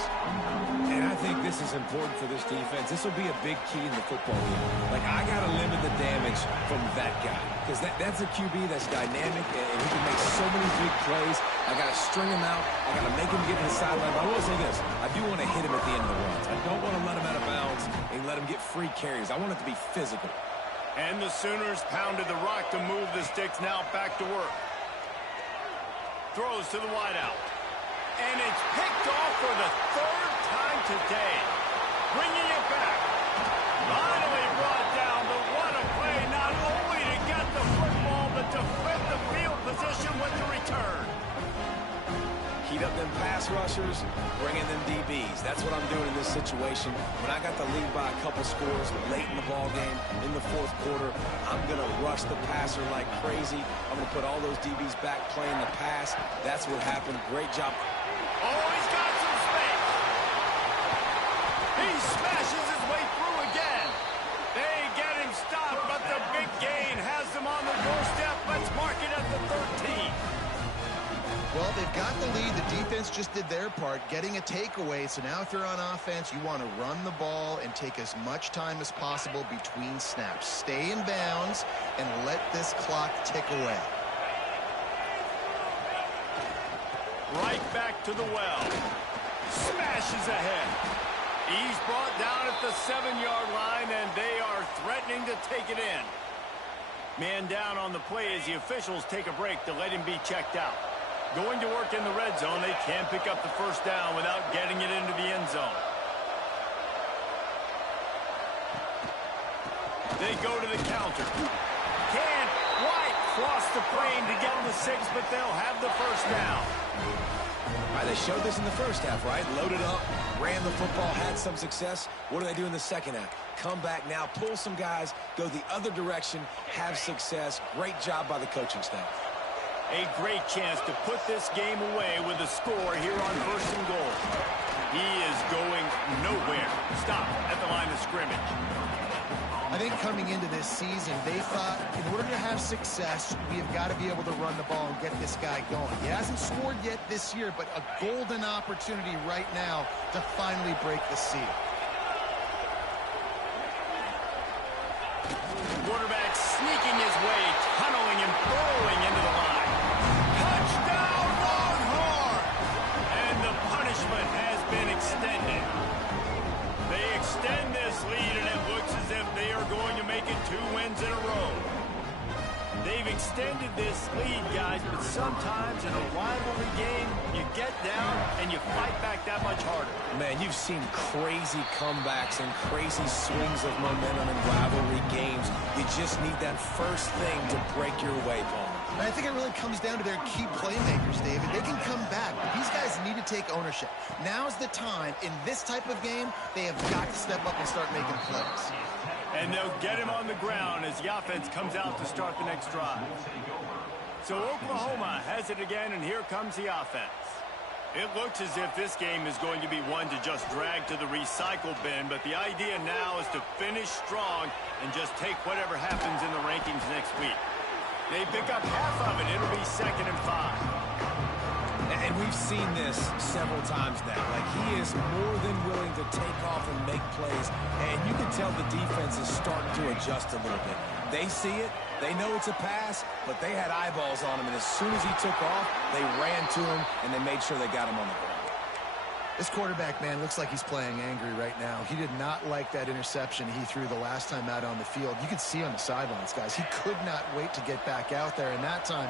And I think this is important for this defense. This will be a big key in the football game. Like, I got to limit the damage from that guy. Because that's a QB that's dynamic, and he can make so many big plays. I got to string him out. I got to make him get to the sideline. But I will say this. I do want to hit him at the end of the runs. I don't want to let him out of bounds and let him get free carries. I want it to be physical. And the Sooners pounded the rock to move the sticks. Now back to work. Throws to the wideout. And it's picked off for the third time today. Bringing it back. Finally brought down, but what a play. Not only to get the football, but to flip the field position with the return. Heat up them pass rushers, bring in them DBs. That's what I'm doing in this situation. When I got the lead by a couple scores late in the ball game, in the fourth quarter, I'm going to rush the passer like crazy. I'm going to put all those DBs back playing the pass. That's what happened. Great job. Oh, he's got some space. He smashes his way through again. They get him stopped, but the big gain has them on the doorstep. Let's mark it at the 13. Well, they've got the lead. The defense just did their part, getting a takeaway. So now if you're on offense, you want to run the ball and take as much time as possible between snaps. Stay in bounds and let this clock tick away. Right back to the well. Smashes ahead. He's brought down at the 7-yard line, and they are threatening to take it in. Man down on the play as the officials take a break to let him be checked out. Going to work in the red zone, they can't pick up the first down without getting it into the end zone. They go to the counter. Can't quite cross the plane to get the 6, but they'll have the first down. All right, they showed this in the first half, right? Loaded up, ran the football, had some success. What do they do in the second half? Come back now, pull some guys, go the other direction, have success. Great job by the coaching staff. A great chance to put this game away with a score here on 1st and goal. He is going nowhere. Stop at the line of scrimmage. I think coming into this season, they thought in order to have success, we have got to be able to run the ball and get this guy going. He hasn't scored yet this year, but a golden opportunity right now to finally break the seal. Quarterback sneaking his way, tunneling and burrowing into the line. Touchdown, Longhorn! And the punishment has been extended. They extend this lead, and it looks as if they are going to make it 2 wins in a row. They've extended this lead, guys, but sometimes in a rivalry game, you get down and you fight back that much harder. Man, you've seen crazy comebacks and crazy swings of momentum in rivalry games. You just need that first thing to break your way, Paul. And I think it really comes down to their key playmakers, David. They can come back, but these guys need to take ownership. Now's the time. In this type of game, they have got to step up and start making plays. And they'll get him on the ground as the offense comes out to start the next drive. So Oklahoma has it again, and here comes the offense. It looks as if this game is going to be one to just drag to the recycle bin, but the idea now is to finish strong and just take whatever happens in the rankings next week. They pick up half of it. It'll be 2nd and 5. And we've seen this several times now. Like, he is more than willing to take off and make plays, and you can tell the defense is starting to adjust a little bit. They see it. They know it's a pass, but they had eyeballs on him, and as soon as he took off, they ran to him, and they made sure they got him on the ground. This quarterback, man, looks like he's playing angry right now. He did not like that interception he threw the last time out on the field. You could see on the sidelines, guys. He could not wait to get back out there, and that time,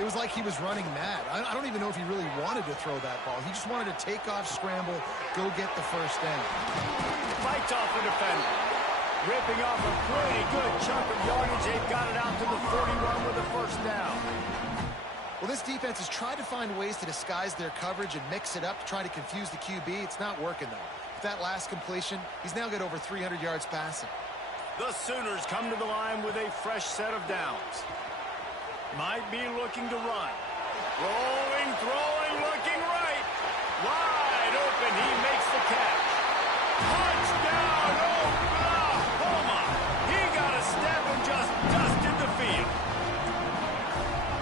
it was like he was running mad. I don't even know if he really wanted to throw that ball. He just wanted to take off, scramble, go get the first down. Fights off the defender. Ripping off a pretty good chunk of yardage. They've got it out to the 41 with a first down. Well, this defense has tried to find ways to disguise their coverage and mix it up to try to confuse the QB. It's not working, though. With that last completion, he's now got over 300 yards passing. The Sooners come to the line with a fresh set of downs. Might be looking to run. Rolling, throwing, looking right. Wide open. He makes the catch. Touchdown, Oklahoma. He got a step and just dusted the field.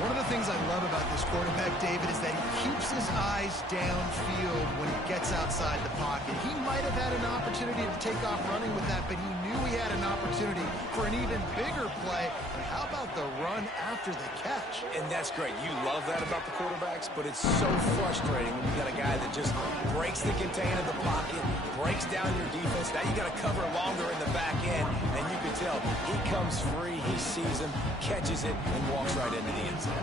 One of the things I love about this quarterback, David, is that he keeps his eyes downfield when he gets outside the pocket. He might have had an opportunity to take off running with that, but he knew he had an opportunity for an even bigger play. And how about the run after the catch? And that's great. You love that about the quarterbacks, but it's so frustrating when you got a guy that just breaks the contain of the pocket, breaks down your defense. Now you got to cover longer in the back end, and you can tell he comes free, he sees him, catches it, and walks right into the end zone.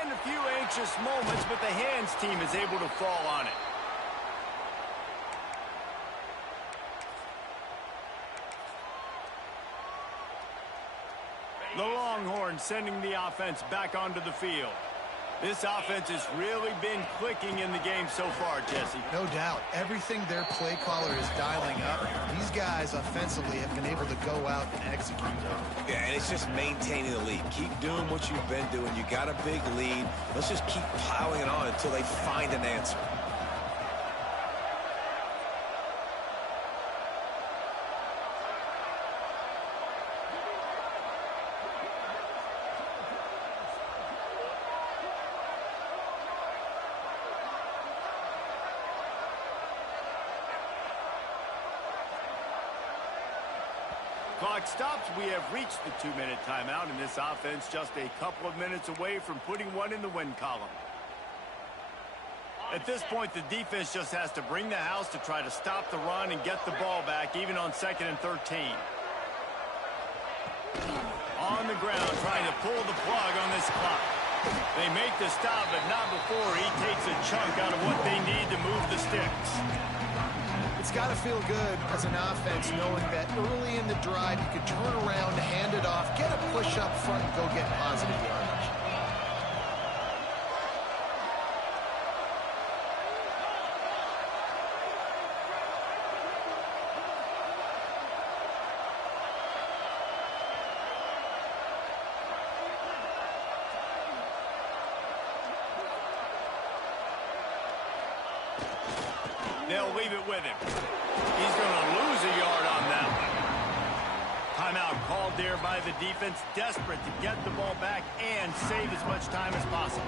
And a few anxious moments, but the hands team is able to fall on it. The Longhorns sending the offense back onto the field. This offense has really been clicking in the game so far, Jesse. No doubt. Everything their play caller is dialing up, these guys offensively have been able to go out and execute. Yeah, and it's just maintaining the lead. Keep doing what you've been doing. You got a big lead. Let's just keep piling it on until they find an answer. Clock stops. We have reached the 2-minute timeout, and this offense just a couple of minutes away from putting one in the win column. At this point, the defense just has to bring the house to try to stop the run and get the ball back, even on 2nd and 13. On the ground, trying to pull the plug on this clock. They make the stop, but not before he takes a chunk out of what they need to move the sticks. It's got to feel good as an offense knowing that early in the drive you could turn around, hand it off, get a push up front, and go get positive yardage. They'll leave it with him. He's going to lose a yard on that one. Timeout called there by the defense, desperate to get the ball back and save as much time as possible.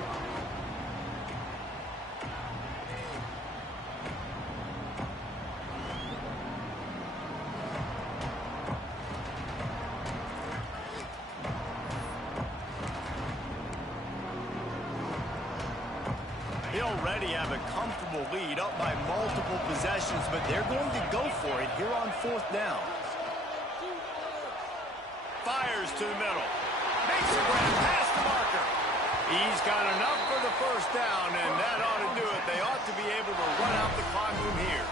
They already have a comfortable lead, up by multiple possessions, but they're going to go for it here on 4th down. Fires to the middle. Makes the grab past the marker. He's got enough for the first down, and that ought to do it. They ought to be able to run out the clock from here.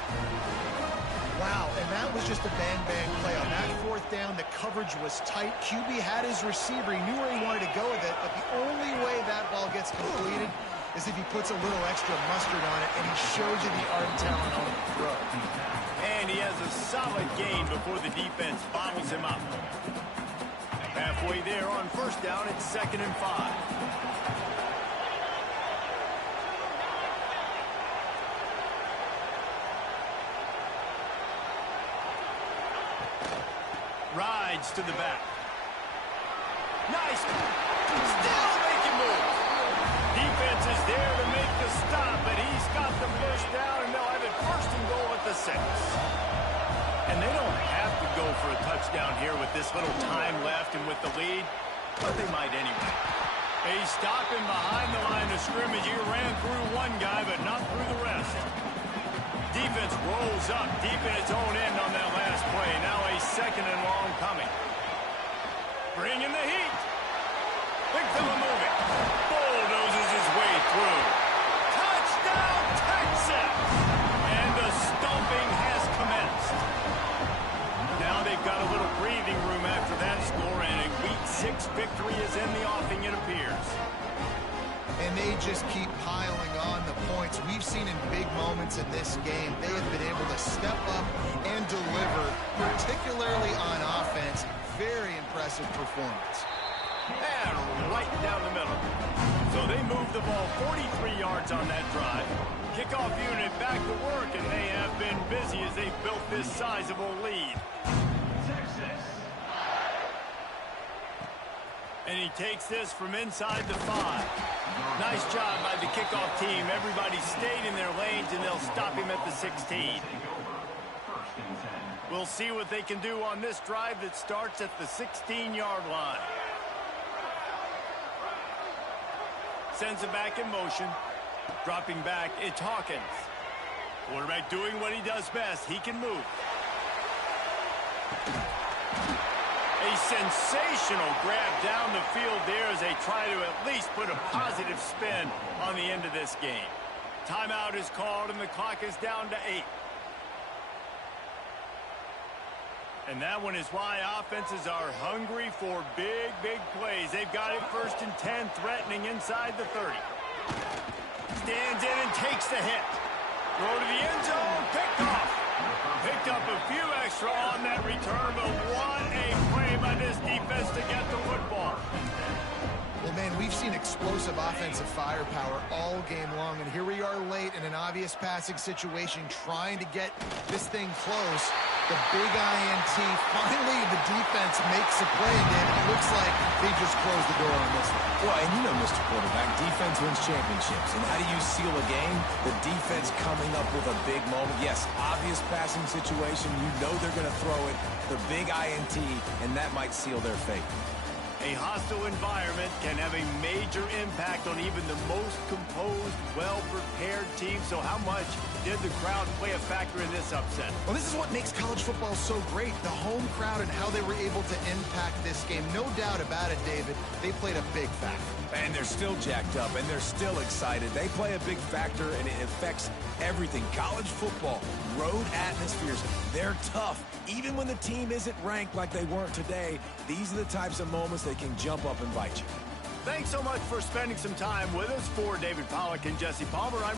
Wow, and that was just a bang-bang play. On that 4th down, the coverage was tight. QB had his receiver. He knew where he wanted to go with it, but the only way that ball gets completed is if he puts a little extra mustard on it, and he shows you the arm talent on the throw. And he has a solid gain before the defense bottles him up. Halfway there on first down, it's 2nd and 5. Rides to the back. Nice. Still making moves. Defense is there to make the stop, but he's got the first down, and they'll have it 1st and goal at the 6. And they don't have to go for a touchdown here with this little time left and with the lead, but they might anyway. A stop in behind the line of scrimmage. He ran through one guy, but not through the rest. Defense rolls up deep in its own end on that last play. Now a 2nd and long coming. Bringing the heat. Big fella moving. Bulldozes his way through. Touchdown, Texas! And the stomping has commenced. Now they've got a little breathing room after that score, and a Week 6 victory is in the offing, it appears. And they just keep piling on the points. We've seen in big moments in this game, they have been able to step up and deliver, particularly on offense. Very impressive performance. And right down the middle. So they moved the ball 43 yards on that drive. Kickoff unit back to work, and they have been busy as they built this sizable lead. And he takes this from inside the 5. Nice job by the kickoff team. Everybody stayed in their lanes, and they'll stop him at the 16. We'll see what they can do on this drive that starts at the 16-yard line. Sends it back in motion. Dropping back, it's Hawkins. Quarterback doing what he does best. He can move. A sensational grab down the field there as they try to at least put a positive spin on the end of this game. Timeout is called, and the clock is down to 8. And that one is why offenses are hungry for big, big plays. They've got it 1st and 10, threatening inside the 30. Stands in and takes the hit. Throw to the end zone, picked off. Picked up a few extra on that return, but what a play by this defense to get the football. Well, man, we've seen explosive offensive firepower all game long, and here we are late in an obvious passing situation trying to get this thing close. The big INT, finally the defense makes a play, and it looks like they just closed the door on this one. Well, and you know, Mr. Quarterback, defense wins championships. And how do you seal a game? The defense coming up with a big moment. Yes, obvious passing situation. You know they're going to throw it. The big INT, and that might seal their fate. A hostile environment can have a major impact on even the most composed, well-prepared team. So how much did the crowd play a factor in this upset? Well, this is what makes college football so great, the home crowd and how they were able to impact this game. No doubt about it, David. They played a big factor. And they're still jacked up, and they're still excited. They play a big factor, and it affects everything. College football, road atmospheres, they're tough. Even when the team isn't ranked like they weren't today, these are the types of moments that can jump up and bite you. Thanks so much for spending some time with us. For David Pollack and Jesse Palmer, I'm